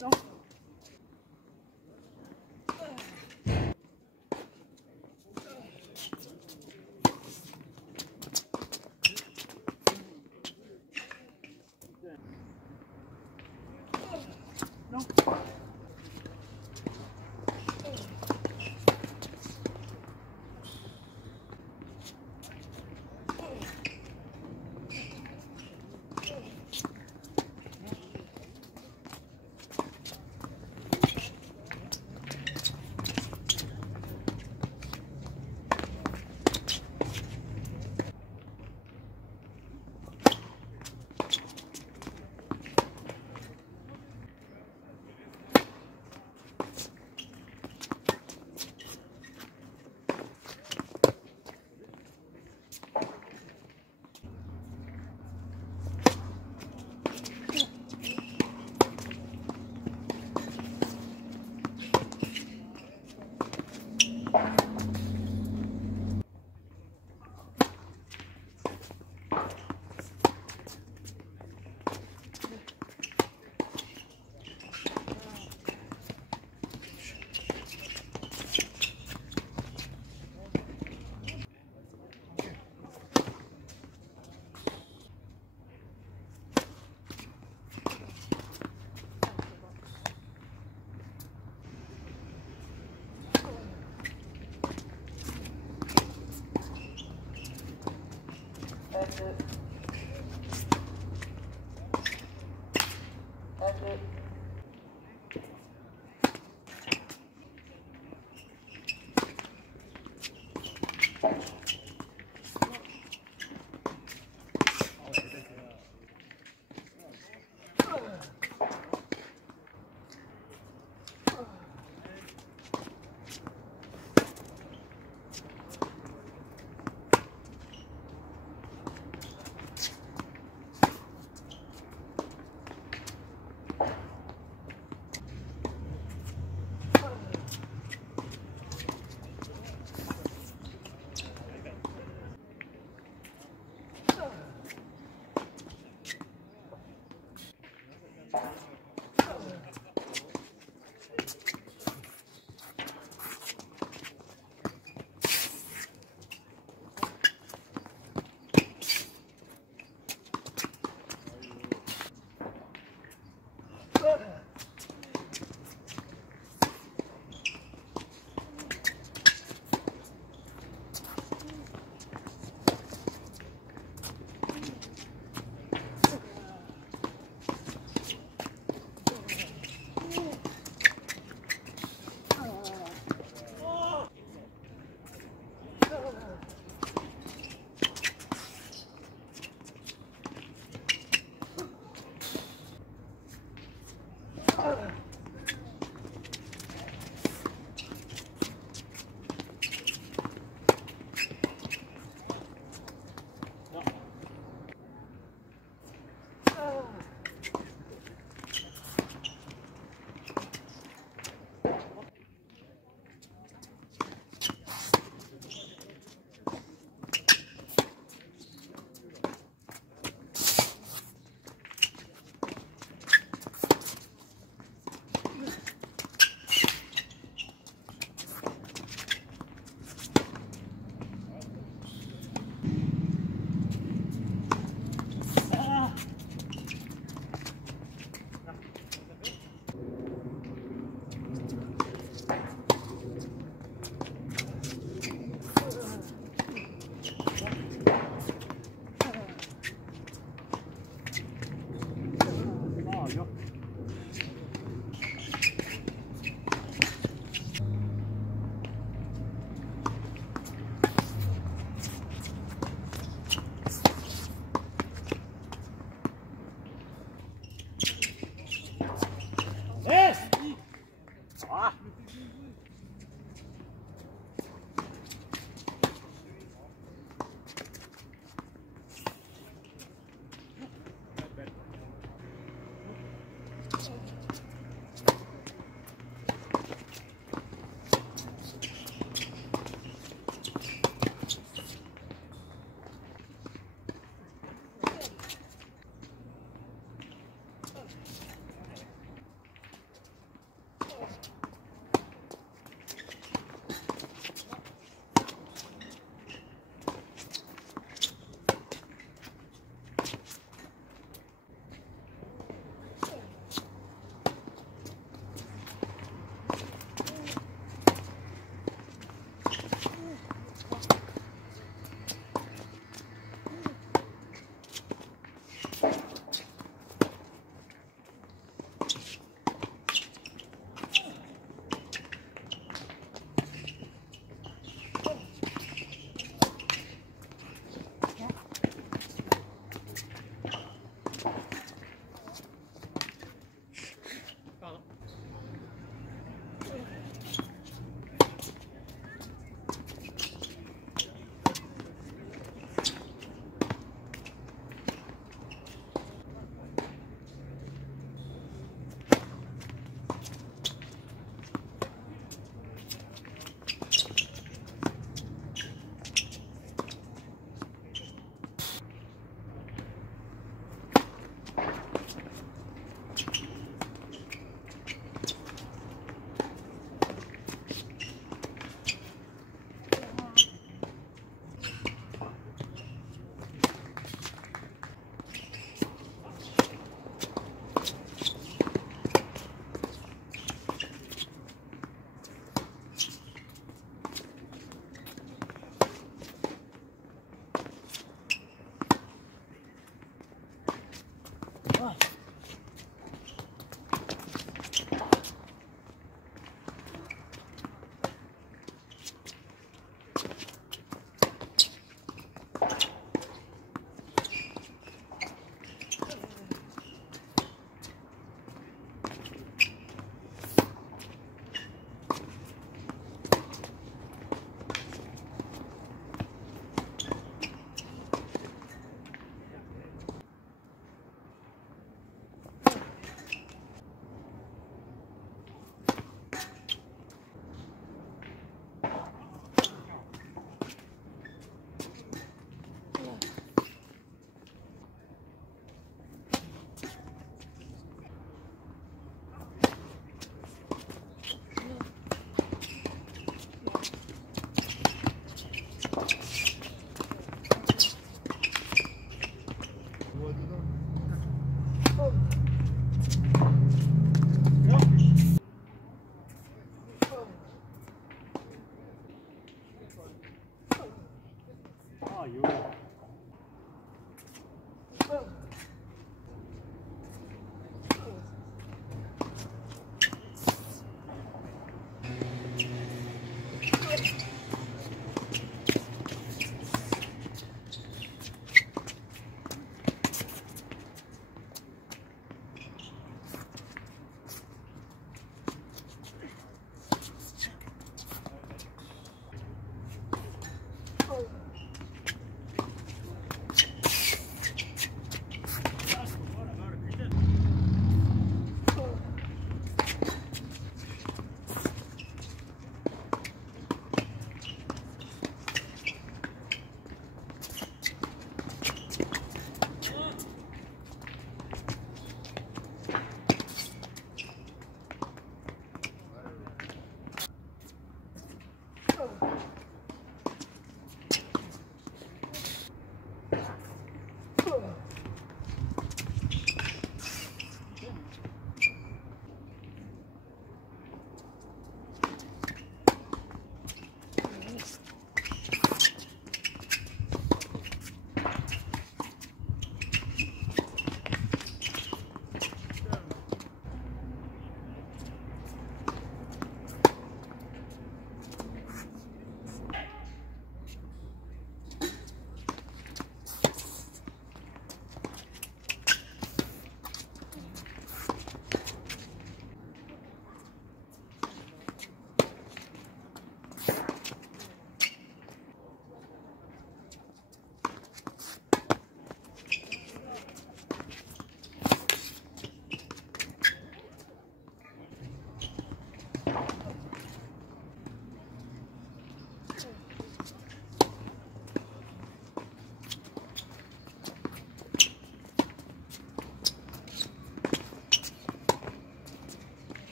Non. Non.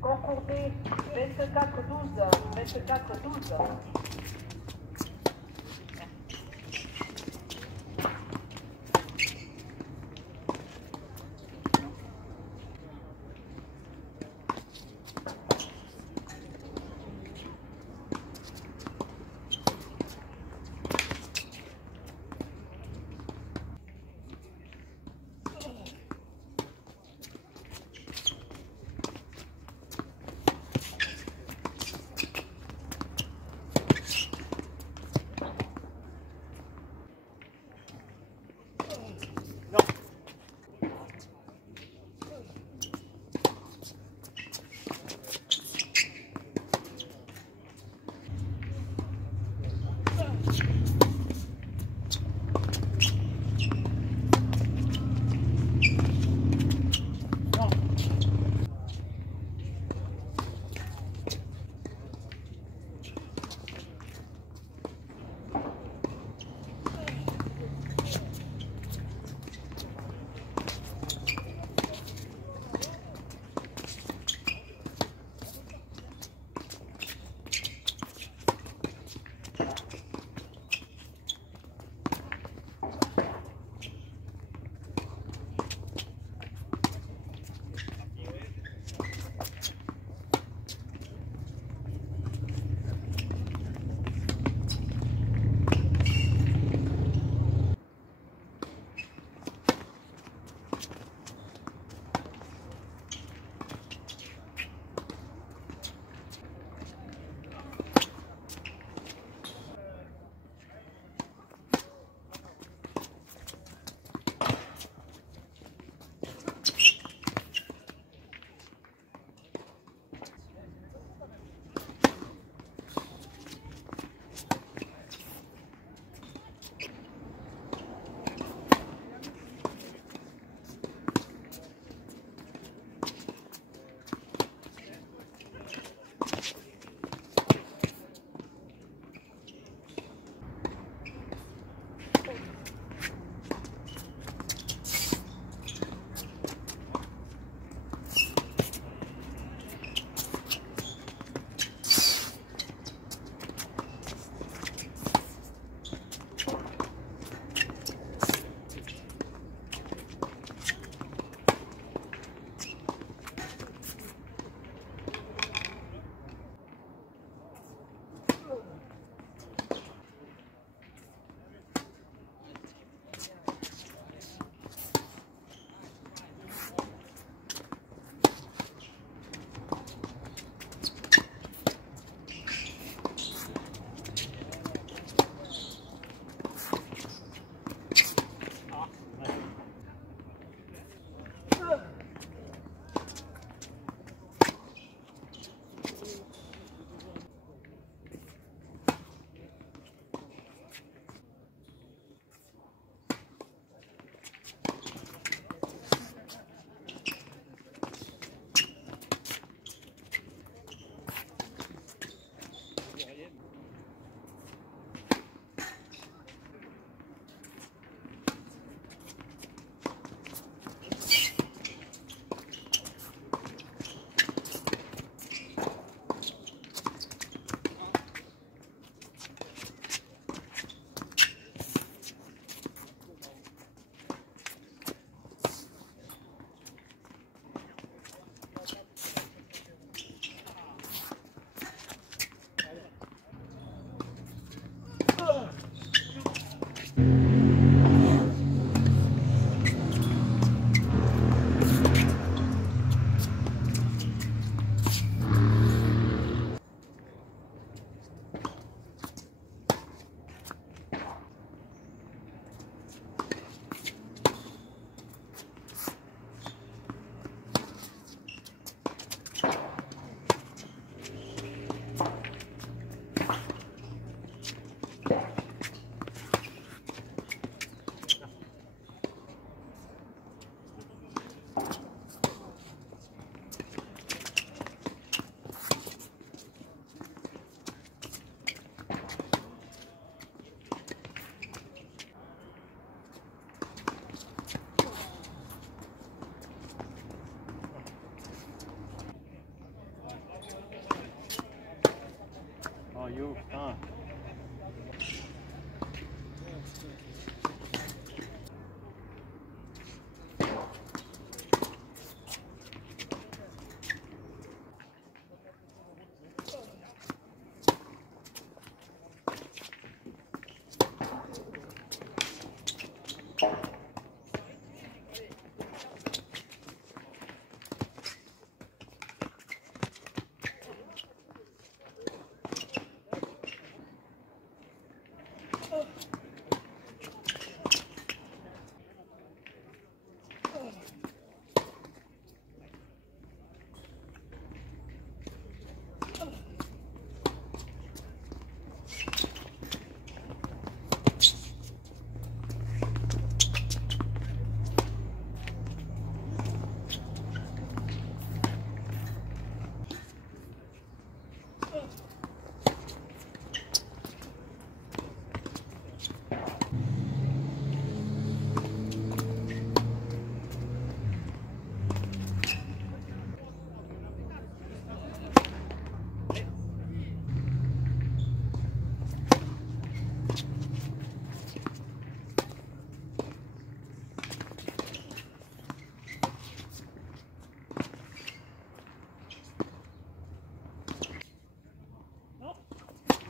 Concordé 24-12, 24-12.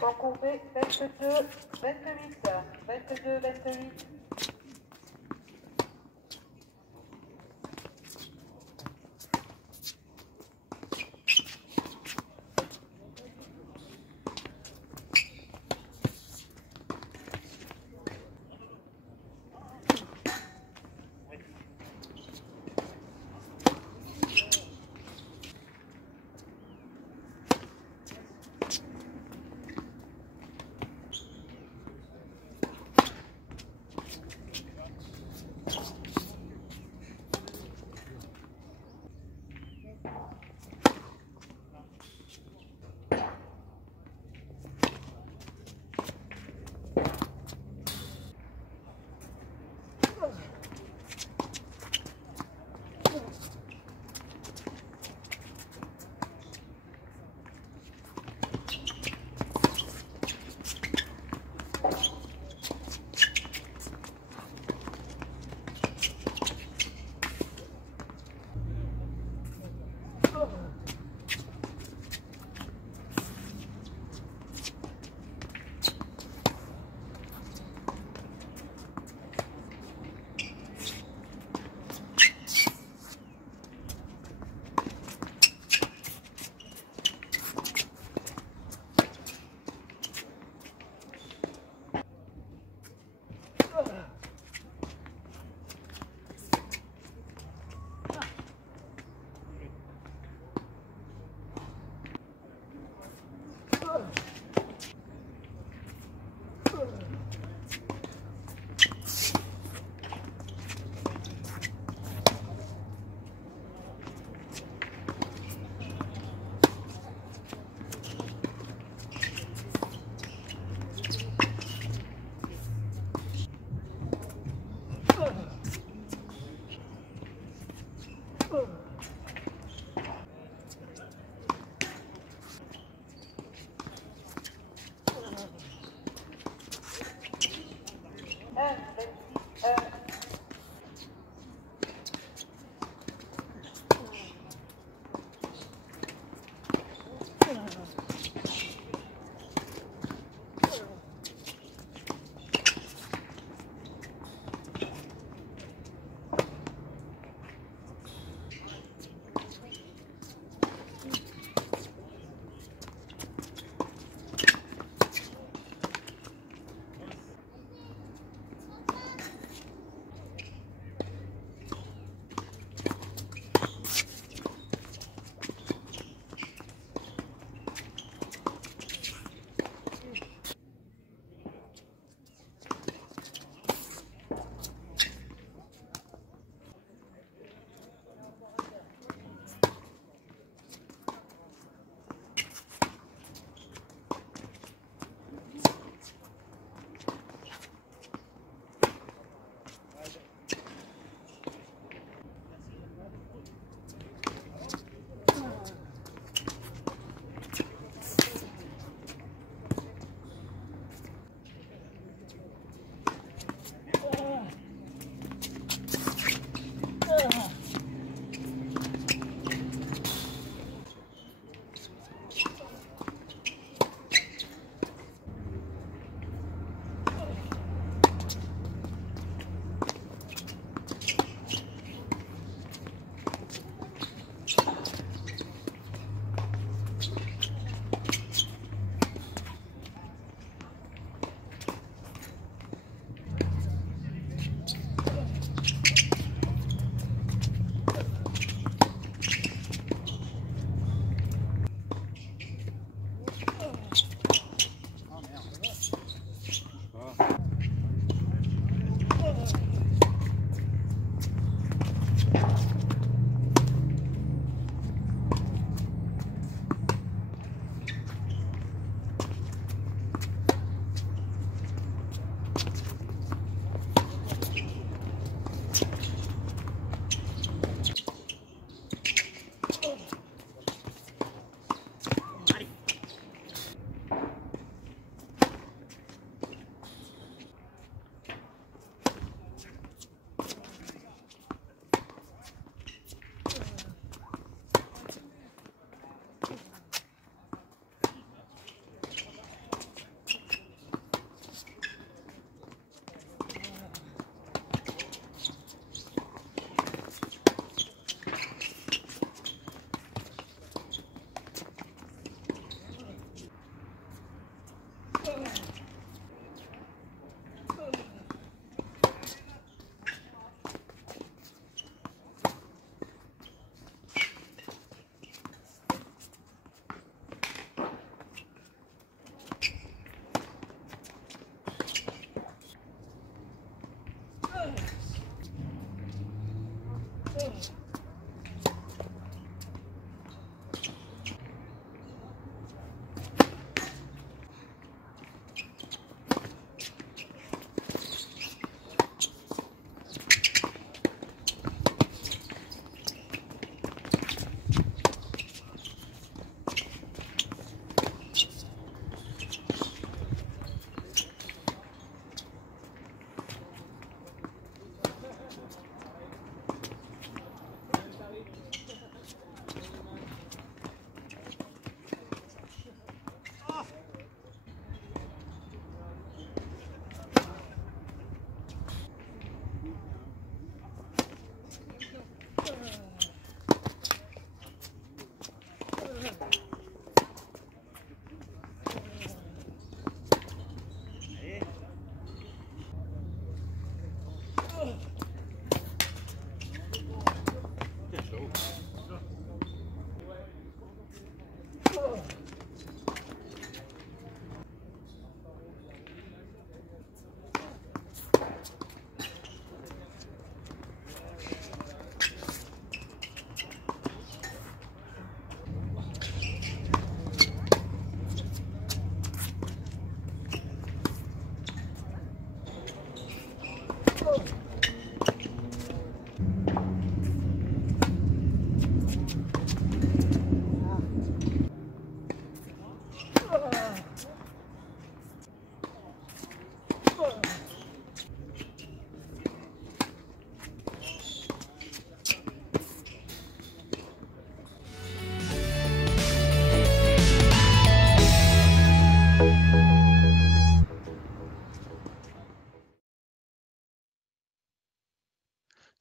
Concourbé 22, 28, 22, 28.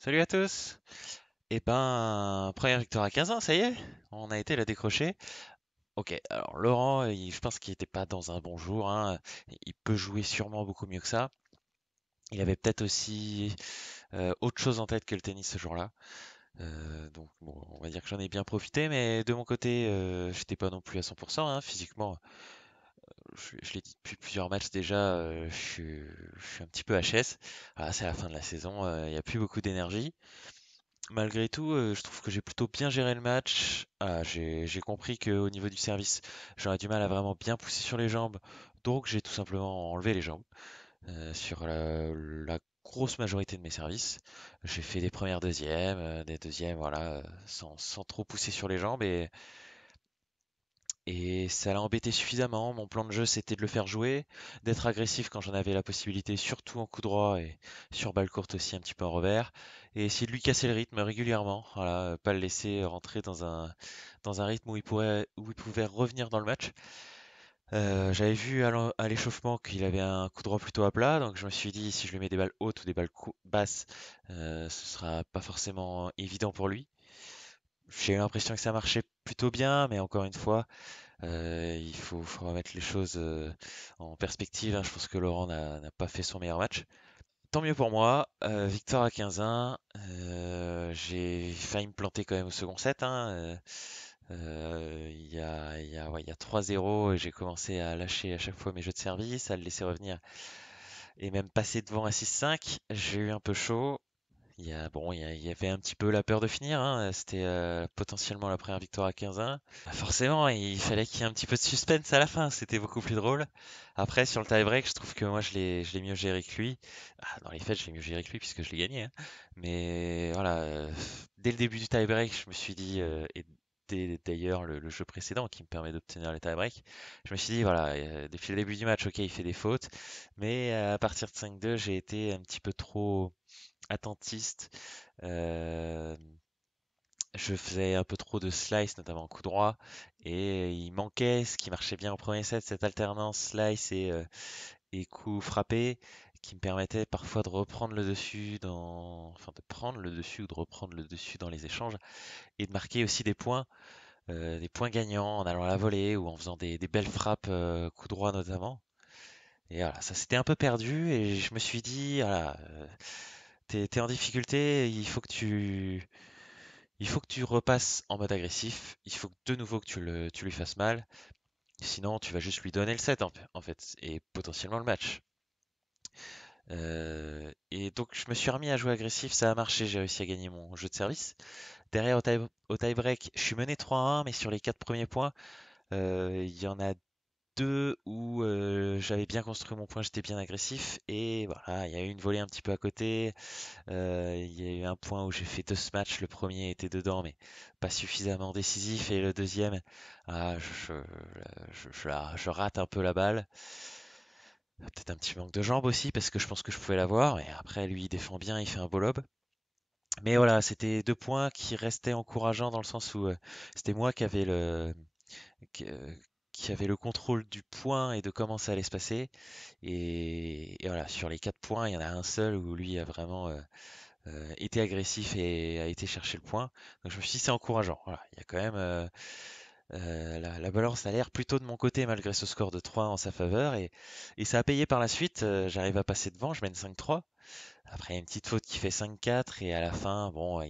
Salut à tous! Eh ben, première victoire à 15 ans, ça y est, on a été la décrocher. Ok, alors Laurent, je pense qu'il n'était pas dans un bon jour, hein. Il peut jouer sûrement beaucoup mieux que ça. Il avait peut-être aussi autre chose en tête que le tennis ce jour-là. Donc bon, on va dire que j'en ai bien profité, mais de mon côté, j'étais pas non plus à 100%, hein. Physiquement, je l'ai dit depuis plusieurs matchs déjà, je suis un petit peu HS. Ah, c'est la fin de la saison, il n'y a plus beaucoup d'énergie. Malgré tout, je trouve que j'ai plutôt bien géré le match. Ah, j'ai compris qu'au niveau du service, j'aurais du mal à vraiment bien pousser sur les jambes. Donc j'ai tout simplement enlevé les jambes sur la grosse majorité de mes services. J'ai fait des premières deuxièmes, des deuxièmes, voilà, sans trop pousser sur les jambes et ça l'a embêté suffisamment. Mon plan de jeu, c'était de le faire jouer, d'être agressif quand j'en avais la possibilité, surtout en coup droit et sur balle courte aussi un petit peu en revers, et essayer de lui casser le rythme régulièrement. Voilà, pas le laisser rentrer dans un rythme où il pouvait revenir dans le match. J'avais vu à l'échauffement qu'il avait un coup droit plutôt à plat, donc je me suis dit si je lui mets des balles hautes ou des balles basses, ce sera pas forcément évident pour lui. J'ai eu l'impression que ça marchait plutôt bien, mais encore une fois, il faut remettre les choses en perspective, hein. Je pense que Laurent n'a pas fait son meilleur match. Tant mieux pour moi. Victoire à 15-1. J'ai failli me planter quand même au second set, hein. Ouais, il y a 3-0 et j'ai commencé à lâcher à chaque fois mes jeux de service, à le laisser revenir et même passer devant à 6-5. J'ai eu un peu chaud. Il y avait un petit peu la peur de finir, hein. C'était potentiellement la première victoire à 15-1. Bah, forcément, il fallait qu'il y ait un petit peu de suspense à la fin, c'était beaucoup plus drôle. Après, sur le tie-break, je trouve que moi, je l'ai mieux géré que lui. Ah, dans les faits, je l'ai mieux géré que lui puisque je l'ai gagné, hein. Mais voilà, dès le début du tie-break, je me suis dit, et dès d'ailleurs le jeu précédent qui me permet d'obtenir les tie-breaks, je me suis dit, voilà, depuis le début du match, ok, il fait des fautes, mais à partir de 5-2, j'ai été un petit peu trop attentiste. Euh, je faisais un peu trop de slice, notamment en coup droit, et il manquait ce qui marchait bien au premier set, cette alternance slice et coup frappé, qui me permettait parfois de reprendre le dessus enfin de prendre le dessus ou de reprendre le dessus dans les échanges, et de marquer aussi des points gagnants en allant à la volée ou en faisant des belles frappes coup droit notamment. Et voilà, ça s'était un peu perdu, et je me suis dit, voilà, t'es en difficulté, il faut que tu repasses en mode agressif. Il faut de nouveau que tu lui fasses mal. Sinon, tu vas juste lui donner le set en fait, et potentiellement le match. Et donc je me suis remis à jouer agressif, ça a marché, j'ai réussi à gagner mon jeu de service. Derrière au tie-break, je suis mené 3-1, mais sur les 4 premiers points, il y en a deux où j'avais bien construit mon point, j'étais bien agressif. Et voilà, il y a eu une volée un petit peu à côté. Il y a eu un point où j'ai fait deux smatchs. Le premier était dedans, mais pas suffisamment décisif. Et le deuxième, ah, je rate un peu la balle. Peut-être un petit manque de jambes aussi, parce que je pense que je pouvais l'avoir. Et après, lui, il défend bien, il fait un beau lob. Mais voilà, c'était deux points qui restaient encourageants dans le sens où c'était moi qui, euh, qui avait le contrôle du point et de comment ça allait se passer. Et voilà, sur les 4 points, il y en a un seul où lui a vraiment été agressif et a été chercher le point. Donc je me suis dit, c'est encourageant. Voilà, il y a quand même la balance a l'air plutôt de mon côté malgré ce score de 3 en sa faveur. Et ça a payé par la suite. J'arrive à passer devant, je mène 5-3. Après, il y a une petite faute qui fait 5-4 et à la fin, bon,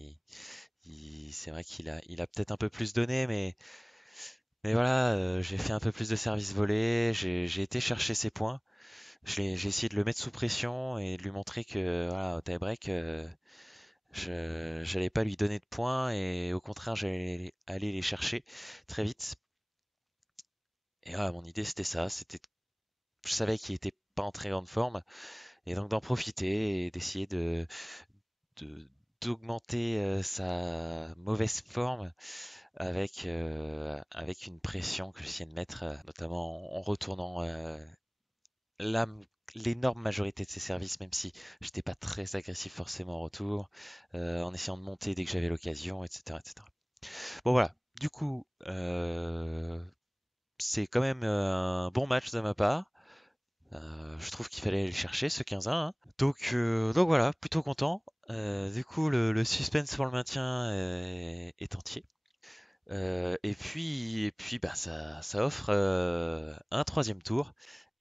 c'est vrai qu'il a peut-être un peu plus donné, mais voilà, j'ai fait un peu plus de service volé, j'ai été chercher ses points. J'ai essayé de le mettre sous pression et de lui montrer que voilà, au tie-break, j'allais pas lui donner de points et au contraire, j'allais aller les chercher très vite. Et voilà, mon idée c'était ça, je savais qu'il était pas en très grande forme et donc d'en profiter et d'essayer de- d'augmenter sa mauvaise forme avec une pression que j'essayais de mettre, notamment en retournant la l'énorme majorité de ses services, même si j'étais pas très agressif forcément en retour, en essayant de monter dès que j'avais l'occasion, etc., etc. Bon voilà, du coup, c'est quand même un bon match de ma part. Je trouve qu'il fallait aller le chercher, ce 15-1, hein. Donc voilà, plutôt content. Du coup, le suspense pour le maintien est entier. Et puis bah, ça offre un troisième tour.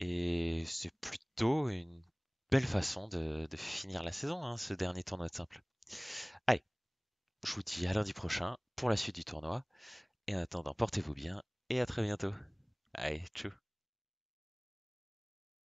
Et c'est plutôt une belle façon de finir la saison, hein, ce dernier tournoi de simple. Allez, je vous dis à lundi prochain pour la suite du tournoi. Et en attendant, portez-vous bien et à très bientôt. Allez, tchou.